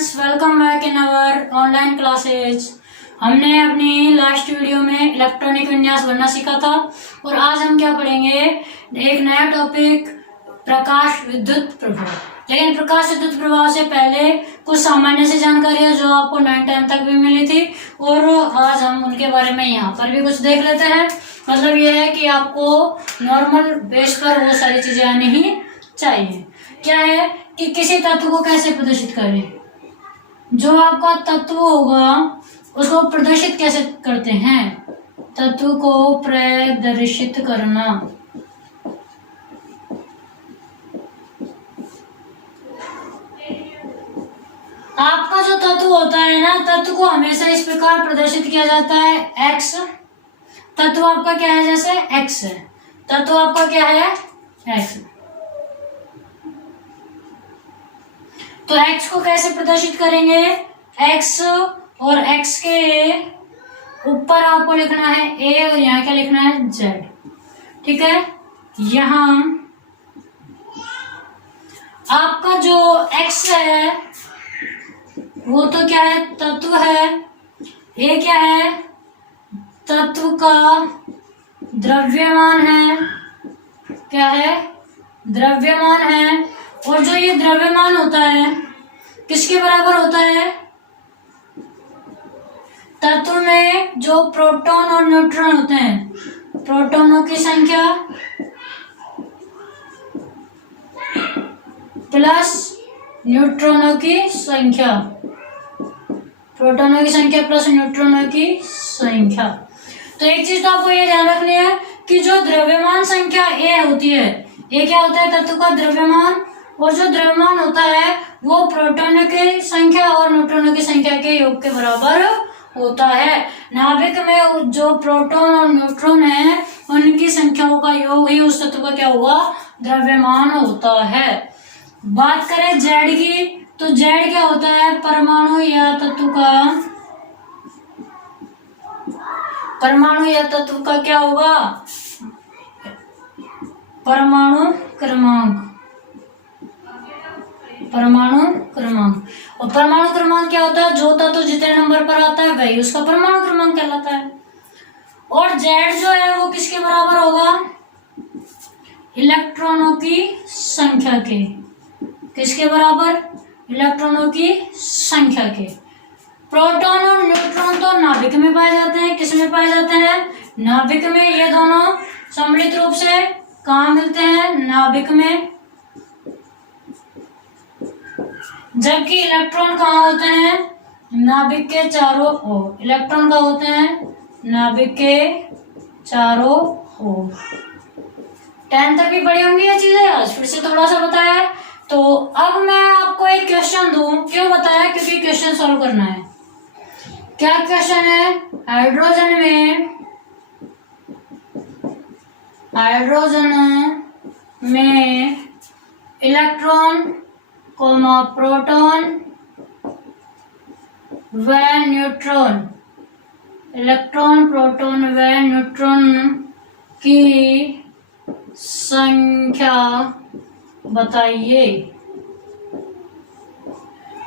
Students, welcome back in our online classes. हमने अपनी last video में इलेक्ट्रॉनिक विन्यास बनना सीखा था और आज हम क्या पढ़ेंगे, एक नया टॉपिक प्रकाश विद्युत प्रभाव। लेकिन प्रकाश विद्युत प्रभाव से पहले कुछ सामान्य सी जानकारियां जो आपको 9th तक भी मिली थी और आज हम उनके बारे में यहाँ पर भी कुछ देख लेते हैं। मतलब यह है कि आपको नॉर्मल बेस पर वो सारी चीजें आनी ही चाहिए। क्या है कि किसी तत्व को कैसे प्रदर्शित करें, जो आपका तत्व होगा उसको प्रदर्शित कैसे करते हैं, तत्व को प्रदर्शित करना। आपका जो तत्व होता है ना, तत्व को हमेशा इस प्रकार प्रदर्शित किया जाता है। एक्स तत्व आपका क्या है, जैसे एक्स है, तत्व आपका क्या है एक्स। तो x को कैसे प्रदर्शित करेंगे, x और x के ऊपर आपको लिखना है a और यहाँ क्या लिखना है z। ठीक है, यहाँ आपका जो x है वो तो क्या है, तत्व है। a क्या है, तत्व का द्रव्यमान है। क्या है, द्रव्यमान है। और जो ये द्रव्यमान होता है किसके बराबर होता है, तत्व में जो प्रोटॉन और न्यूट्रॉन होते हैं, प्रोटॉनों की संख्या प्लस न्यूट्रॉनों की संख्या, प्रोटॉनों की संख्या प्लस न्यूट्रॉनों की संख्या। तो एक चीज तो आपको ये ध्यान रखनी है कि जो द्रव्यमान संख्या ए होती है, ए क्या होता है, तत्व का द्रव्यमान, और जो द्रव्यमान होता है वो प्रोटॉनों की संख्या और न्यूट्रॉनों की संख्या के योग के बराबर होता है। नाभिक में जो प्रोटॉन और न्यूट्रॉन है उनकी संख्याओं का योग ही उस तत्व का क्या होगा, द्रव्यमान होता है। बात करें जेड की, तो जेड क्या होता है, परमाणु या तत्व का, परमाणु या तत्व का क्या होगा, परमाणु क्रमांक, परमाणु क्रमांक। और परमाणु क्रमांक क्या होता है, जो तत्व जितने नंबर पर आता है वही उसका परमाणु क्रमांक कहलाता है। और जेड जो है वो किसके बराबर होगा, इलेक्ट्रॉनों की संख्या के। किसके बराबर, इलेक्ट्रॉनों की संख्या के। प्रोटॉन और न्यूट्रॉन तो नाभिक में पाए जाते हैं। किस में पाए जाते हैं, नाभिक में। ये दोनों सम्मिलित रूप से कहाँ मिलते हैं, नाभिक में। जबकि इलेक्ट्रॉन कहाँ होते हैं, नाभिक के चारों ओर। इलेक्ट्रॉन कहाँ होते हैं, नाभिक के चारों ओर। 10 तक भी पढ़ी होंगी ये चीजें, आज फिर से थोड़ा सा बताया है। तो अब मैं आपको एक क्वेश्चन दूं, क्यों बताया, क्योंकि क्वेश्चन सॉल्व करना है। क्या क्वेश्चन है, हाइड्रोजन में इलेक्ट्रॉन कोमा प्रोटॉन व न्यूट्रॉन, इलेक्ट्रॉन प्रोटॉन व न्यूट्रॉन की संख्या बताइए।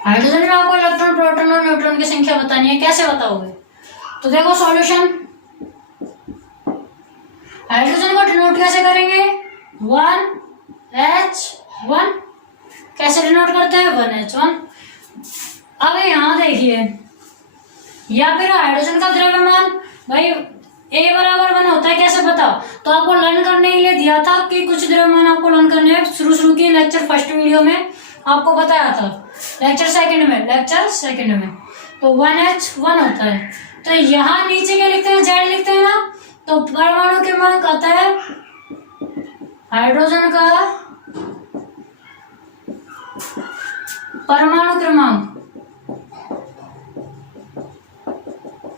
हाइड्रोजन में आपको इलेक्ट्रॉन प्रोटॉन और न्यूट्रॉन की संख्या बतानी है, कैसे बताओगे। तो देखो सॉल्यूशन, हाइड्रोजन को डिनोट कैसे करेंगे, 1H1। कैसे डिनोट करते हैं, 1H1। अब यहाँ देखिए, या फिर हाइड्रोजन का द्रव्यमान, भाई A बराबर 1 होता है, कैसे पता, तो आपको लर्न करने के लिए दिया था कि कुछ द्रव्यमान आपको लर्न करने हैं। शुरू की लेक्चर फर्स्ट वीडियो में आपको बताया था, लेक्चर सेकंड में तो 1H1 होता है। तो यहाँ नीचे क्या लिखते हैं, जेड लिखते हैं ना, तो परमाणु क्रमांक आता है हाइड्रोजन का परमाणु क्रमांक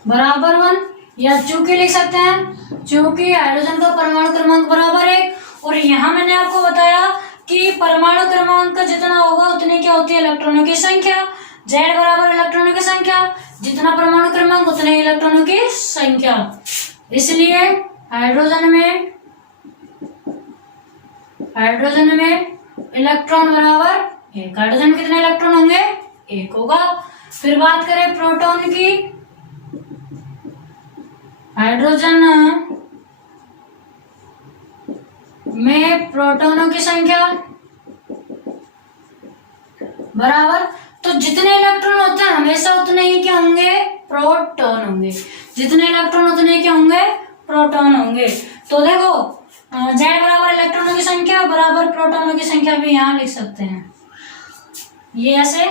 बराबर 1, या चूंकि लिख सकते हैं, चूंकि हाइड्रोजन का परमाणु क्रमांक बराबर 1। और यहाँ मैंने आपको बताया कि परमाणु क्रमांक जितना होगा उतनी क्या होती है, इलेक्ट्रॉनों की संख्या। जेड बराबर इलेक्ट्रॉनों की संख्या, जितना परमाणु क्रमांक उतने इलेक्ट्रॉनों की संख्या। इसलिए हाइड्रोजन में इलेक्ट्रॉन बराबर 1। हाइड्रोजन में कितने इलेक्ट्रॉन होंगे, 1 होगा। फिर बात करें प्रोटॉन की, हाइड्रोजन में प्रोटॉनों की संख्या बराबर, तो जितने इलेक्ट्रॉन होते हैं हमेशा उतने ही क्या होंगे, प्रोटॉन होंगे। जितने इलेक्ट्रॉन उतने क्या होंगे, प्रोटॉन होंगे। तो देखो Z बराबर इलेक्ट्रॉनों की संख्या बराबर प्रोटॉनों की संख्या भी यहाँ लिख सकते हैं, ये ऐसे,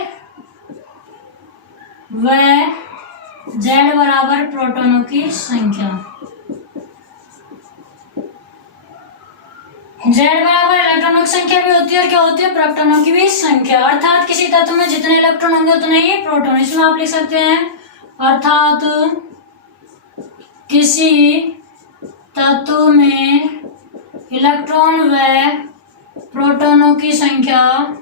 वह Z बराबर प्रोटॉनों की संख्या, Z बराबर इलेक्ट्रॉनों की संख्या भी होती है और क्या होती है, प्रोटॉनों की भी संख्या। अर्थात किसी तत्व में जितने इलेक्ट्रॉन होंगे उतने ही प्रोटॉन। इसमें आप लिख सकते हैं अर्थात किसी तत्व में इलेक्ट्रॉन व प्रोटॉनों की संख्या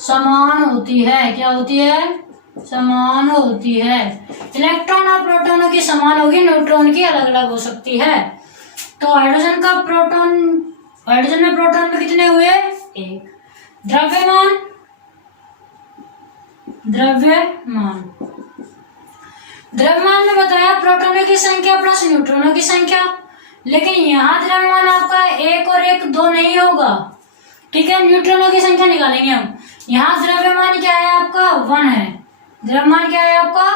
समान होती है। क्या होती है, समान होती है। इलेक्ट्रॉन और प्रोटॉनों की समान होगी, न्यूट्रॉन की अलग अलग हो सकती है। तो हाइड्रोजन का प्रोटॉन, हाइड्रोजन में प्रोटॉन में कितने हुए, 1। द्रव्यमान, द्रव्यमान, द्रव्यमान में बताया प्रोटॉनों की संख्या प्लस न्यूट्रॉनों की संख्या, लेकिन यहाँ द्रव्यमान आपका 1 और 1 2 नहीं होगा, ठीक है। न्यूट्रॉनों की संख्या निकालेंगे हम। यहाँ द्रव्यमान क्या है आपका, 1 है, द्रव्यमान क्या है आपका,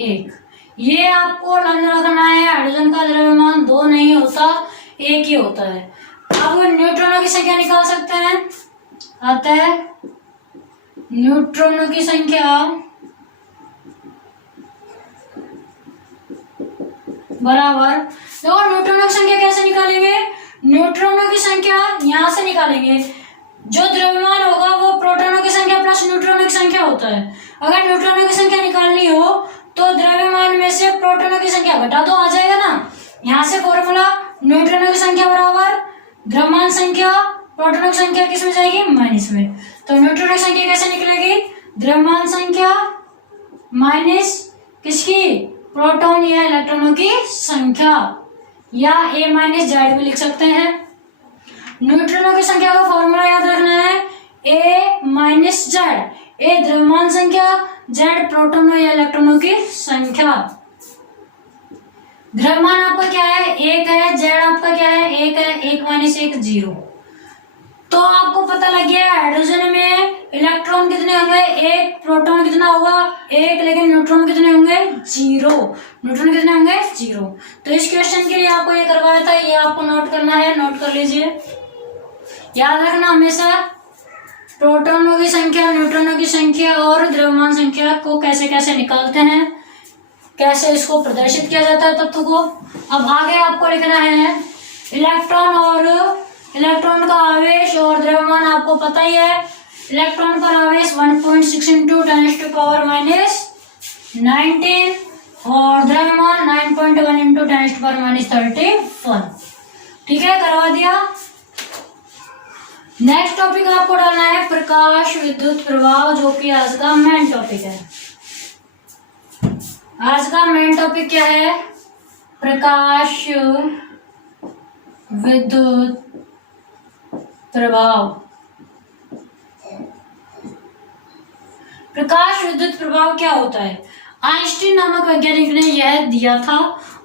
1। ये आपको ध्यान रखना है, हाइड्रोजन का द्रव्यमान 2 नहीं होता, 1 ही होता है। अब न्यूट्रॉनों की संख्या निकाल सकते हैं, अतः न्यूट्रॉनों की संख्या बराबर, तो न्यूट्रॉनों की संख्या कैसे निकालेंगे, न्यूट्रॉनों की संख्या यहां से निकालेंगे। जो द्रव्यमान होगा वो प्रोटॉनों की संख्या प्लस न्यूट्रॉनों की संख्या होता है। अगर न्यूट्रॉनों की संख्या निकालनी हो तो द्रव्यमान में से प्रोटॉनों की संख्या घटा दो, आ जाएगा ना। यहाँ से फॉर्मूला न्यूट्रॉनों की संख्या बराबर द्रव्यमान संख्या, प्रोटॉनों की संख्या किस में जाएगी, माइनस में। तो न्यूट्रॉनों की संख्या कैसे निकलेगी, द्रव्यमान संख्या माइनस किसकी, प्रोटॉन या इलेक्ट्रॉनों की संख्या, या A माइनस जेड भी लिख सकते हैं। न्यूट्रॉनों की संख्या का फॉर्मूला याद रखना है, A माइनस जेड, A द्रव्यमान संख्या, जेड प्रोटॉनों या इलेक्ट्रॉनों की संख्या। द्रव्यमान आपका क्या है, 1 है, जेड आपका क्या है, 1 है, 1 माइनस 1 0। तो आपको पता लग गया हाइड्रोजन में इलेक्ट्रॉन कितने होंगे, 1, प्रोटॉन कितना होगा, 1, लेकिन न्यूट्रॉन कितने होंगे, 0। न्यूट्रॉन कितने होंगे, 0। तो इस क्वेश्चन के लिए आपको ये करवाया था, ये आपको नोट करना है, नोट कर लीजिए। याद रखना हमेशा प्रोटॉनों की संख्या, न्यूट्रॉनों की संख्या और द्रव्यमान संख्या को कैसे कैसे निकालते हैं, कैसे इसको प्रदर्शित किया जाता है तत्व को। अब आगे आपको लिखना है इलेक्ट्रॉन और इलेक्ट्रॉन का आवेश और द्रव्यमान आपको पता ही है। इलेक्ट्रॉन पर आवेश 1.6 इंटू 10⁻⁻19 और द्रव्यमान 9.1 इंटू 10⁻31। ठीक है, करवा दिया। नेक्स्ट टॉपिक आपको डालना है प्रकाश विद्युत प्रभाव, जो कि आज का मेन टॉपिक है। आज का मेन टॉपिक क्या है, प्रकाश विद्युत प्रभाव। प्रकाश विद्युत प्रभाव क्या होता है, आइंस्टीन नामक वैज्ञानिक ने यह दिया था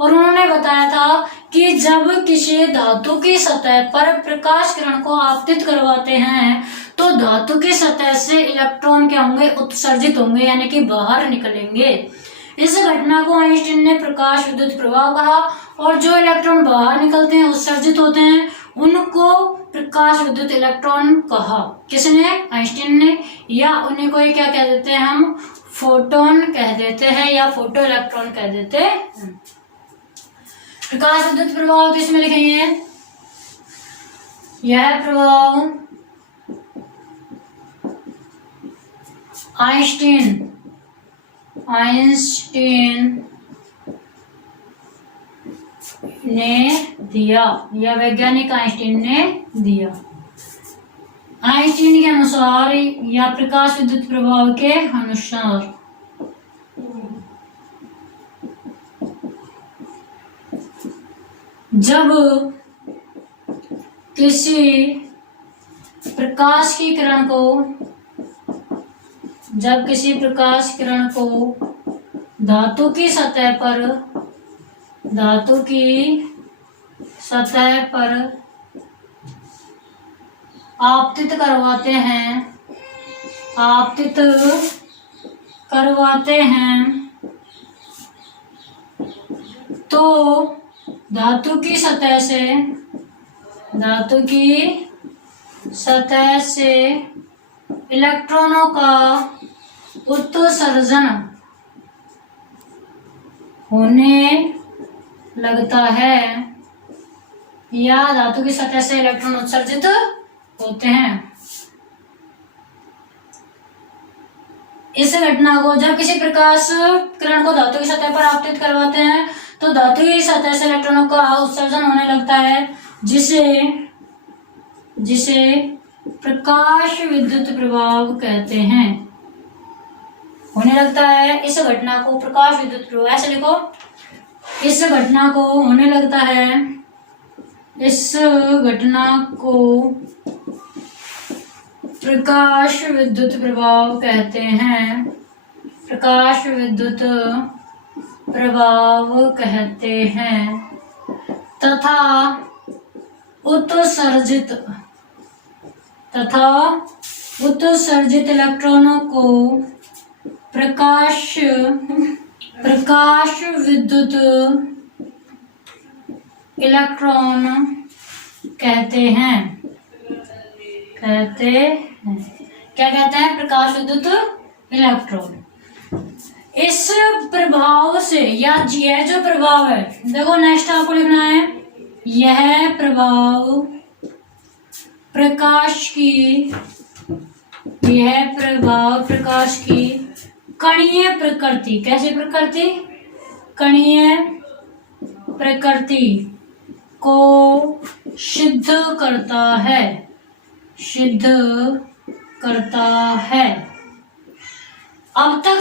और उन्होंने बताया था कि जब किसी धातु की सतह पर प्रकाश किरण को आपतित करवाते हैं तो धातु की सतह से इलेक्ट्रॉन क्या होंगे, उत्सर्जित होंगे, यानी कि बाहर निकलेंगे। इस घटना को आइंस्टीन ने प्रकाश विद्युत प्रभाव कहा और जो इलेक्ट्रॉन बाहर निकलते हैं, उत्सर्जित होते हैं, उनको प्रकाश विद्युत इलेक्ट्रॉन कहा। किसने, आइंस्टीन ने। या उन्हीं को क्या कह देते हैं हम, फोटोन कह देते हैं या फोटो इलेक्ट्रॉन कह देते हैं। प्रकाश विद्युत प्रभाव तो इसमें लिखेंगे, यह प्रभाव आइंस्टीन ने दिया, या वैज्ञानिक आइंस्टीन ने दिया। आइंस्टीन के अनुसार या प्रकाश विद्युत प्रभाव के अनुसार जब किसी प्रकाश की किरण को जब किसी प्रकाश किरण को धातु की सतह पर आपतित करवाते हैं तो धातु की सतह से इलेक्ट्रॉनों का उत्सर्जन होने लगता है, या धातु की सतह से इलेक्ट्रॉन उत्सर्जित होते हैं। इस घटना को जब किसी प्रकाश किरण को धातु की सतह पर आपतित करवाते हैं तो धातु की सतह से इलेक्ट्रॉनों का उत्सर्जन होने लगता है, जिसे प्रकाश विद्युत प्रभाव कहते हैं। होने लगता है, इस घटना को प्रकाश विद्युत प्रभाव, ऐसे लिखो, इस घटना को होने लगता है, इस घटना को प्रकाश विद्युत प्रभाव कहते हैं। प्रकाश विद्युत प्रभाव कहते हैं तथा उत्सर्जित इलेक्ट्रॉनों को प्रकाश विद्युत इलेक्ट्रॉन कहते हैं। क्या कहते हैं? प्रकाश विद्युत इलेक्ट्रॉन। इस प्रभाव से, या यह जो प्रभाव है, देखो नेक्स्ट आपको लिखना है, यह प्रभाव प्रकाश की कणीय प्रकृति, कैसी प्रकृति? कणीय प्रकृति को सिद्ध करता है। अब तक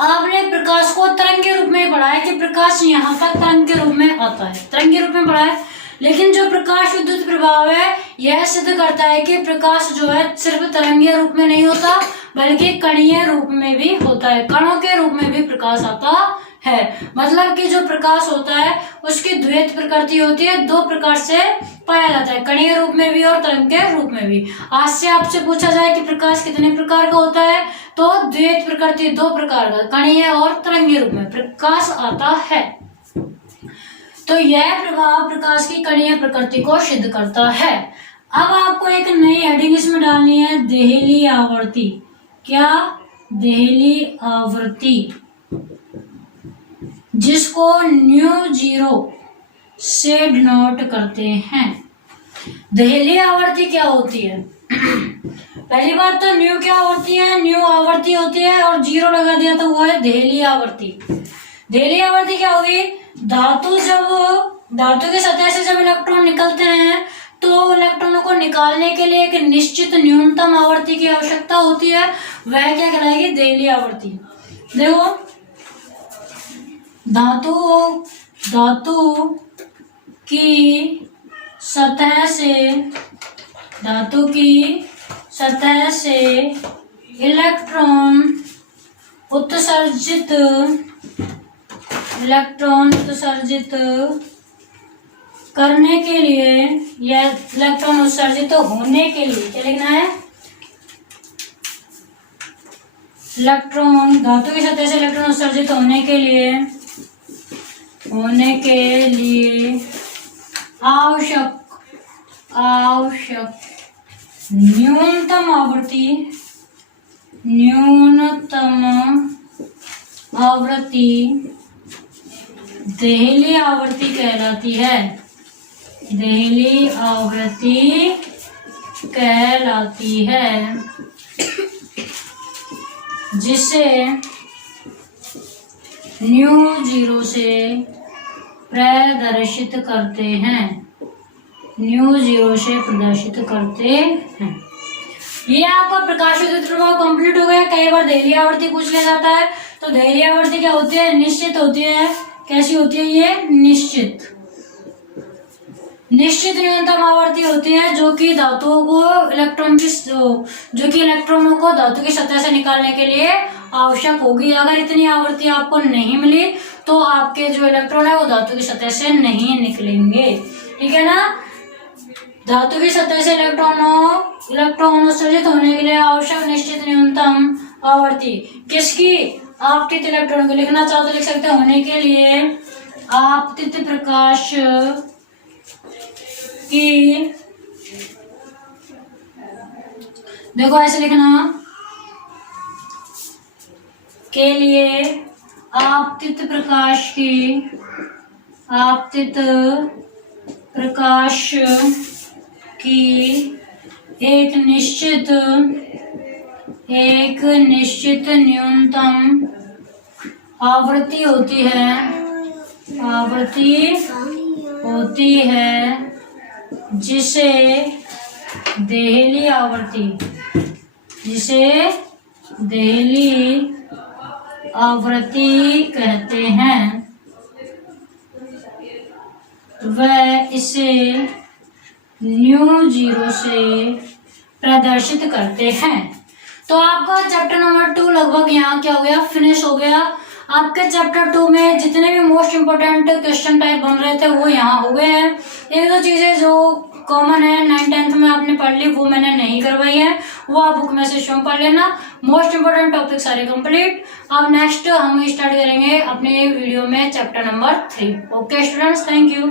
आपने प्रकाश को तरंग के रूप में पढ़ा है कि प्रकाश यहाँ तक तरंग के रूप में आता है, तरंग के रूप में पढ़ा है। लेकिन जो प्रकाश विद्युत प्रभाव है यह सिद्ध करता है कि प्रकाश जो है सिर्फ तरंगीय रूप में नहीं होता बल्कि कणीय रूप में भी होता है, कणों के रूप में भी प्रकाश आता है। मतलब कि जो प्रकाश होता है उसकी द्वैत प्रकृति होती है, दो प्रकार से पाया जाता है, कणीय रूप में भी और तरंग के रूप में भी। आज से आपसे पूछा जाए कि प्रकाश कितने प्रकार का होता है तो द्वैत प्रकृति, दो प्रकार का, कणीय और तरंगीय रूप में प्रकाश आता है। तो यह प्रभाव प्रकाश की कणीय प्रकृति को सिद्ध करता है। अब आपको एक नई हेडिंग इसमें डालनी है, देहली आवर्ती। क्या? देहली आवर्ती, जिसको ν0 से डिनोट करते हैं। देहली आवर्ती क्या होती है? पहली बात तो न्यू क्या होती है? न्यू आवर्ती होती है और 0 लगा दिया तो वो है देहली आवर्ती। देहली आवर्ती क्या होगी? धातु की सतह से जब इलेक्ट्रॉन निकलते हैं तो इलेक्ट्रॉनों को निकालने के लिए एक निश्चित न्यूनतम आवर्ती की आवश्यकता होती है, वह क्या कहलाएगी? देहली आवर्ती। देखो, धातु की सतह से इलेक्ट्रॉन उत्सर्जित करने के लिए या इलेक्ट्रॉन उत्सर्जित होने के लिए क्या लिखना है? धातु की सतह से इलेक्ट्रॉन उत्सर्जित होने के लिए आवश्यक न्यूनतम आवृत्ति देहली आवर्ती कहलाती है। देहली आवृत्ति कहलाती है, जिसे ν0 से प्रदर्शित करते हैं। ν0 से प्रदर्शित करते हैं। ये आपका प्रकाश विद्युत प्रभाव कंप्लीट हो गया। कई बार देहली आवर्ती पूछ लिया जाता है, तो देहली आवर्ती क्या होती है? निश्चित होती है। कैसी होती है ये? निश्चित। निश्चित न्यूनतम आवर्ती होती है जो कि धातुओं को इलेक्ट्रॉनों को धातु की सतह से निकालने के लिए आवश्यक होगी। अगर इतनी आवर्ती आपको नहीं मिली तो आपके जो इलेक्ट्रॉन है वो धातु की सतह से नहीं निकलेंगे, ठीक है ना। धातु की सतह से इलेक्ट्रॉन उत्सर्जित होने के लिए आवश्यक निश्चित न्यूनतम आवर्ती किसकी, आपतित इलेक्ट्रॉन को लिखना चाहो तो लिख सकते हैं, होने के लिए आपतित प्रकाश की, देखो ऐसे लिखना, के लिए आपतित प्रकाश की एक निश्चित न्यूनतम आवृत्ति होती है जिसे देहली आवृत्ति कहते हैं। वह इसे ν0 से प्रदर्शित करते हैं। तो आपका चैप्टर नंबर 2 लगभग यहाँ क्या हो गया, फिनिश हो गया। आपके चैप्टर 2 में जितने भी मोस्ट इंपोर्टेंट क्वेश्चन टाइप बन रहे थे वो यहाँ हो गए हैं। एक दो चीजें जो कॉमन है 9th-10th में आपने पढ़ ली वो मैंने नहीं करवाई है, वो आप बुक में से स्वयं पढ़ लेना। मोस्ट इंपोर्टेंट टॉपिक सारे कंप्लीट। अब नेक्स्ट हम स्टार्ट करेंगे अपने वीडियो में chapter number 3। Okay students, thank you.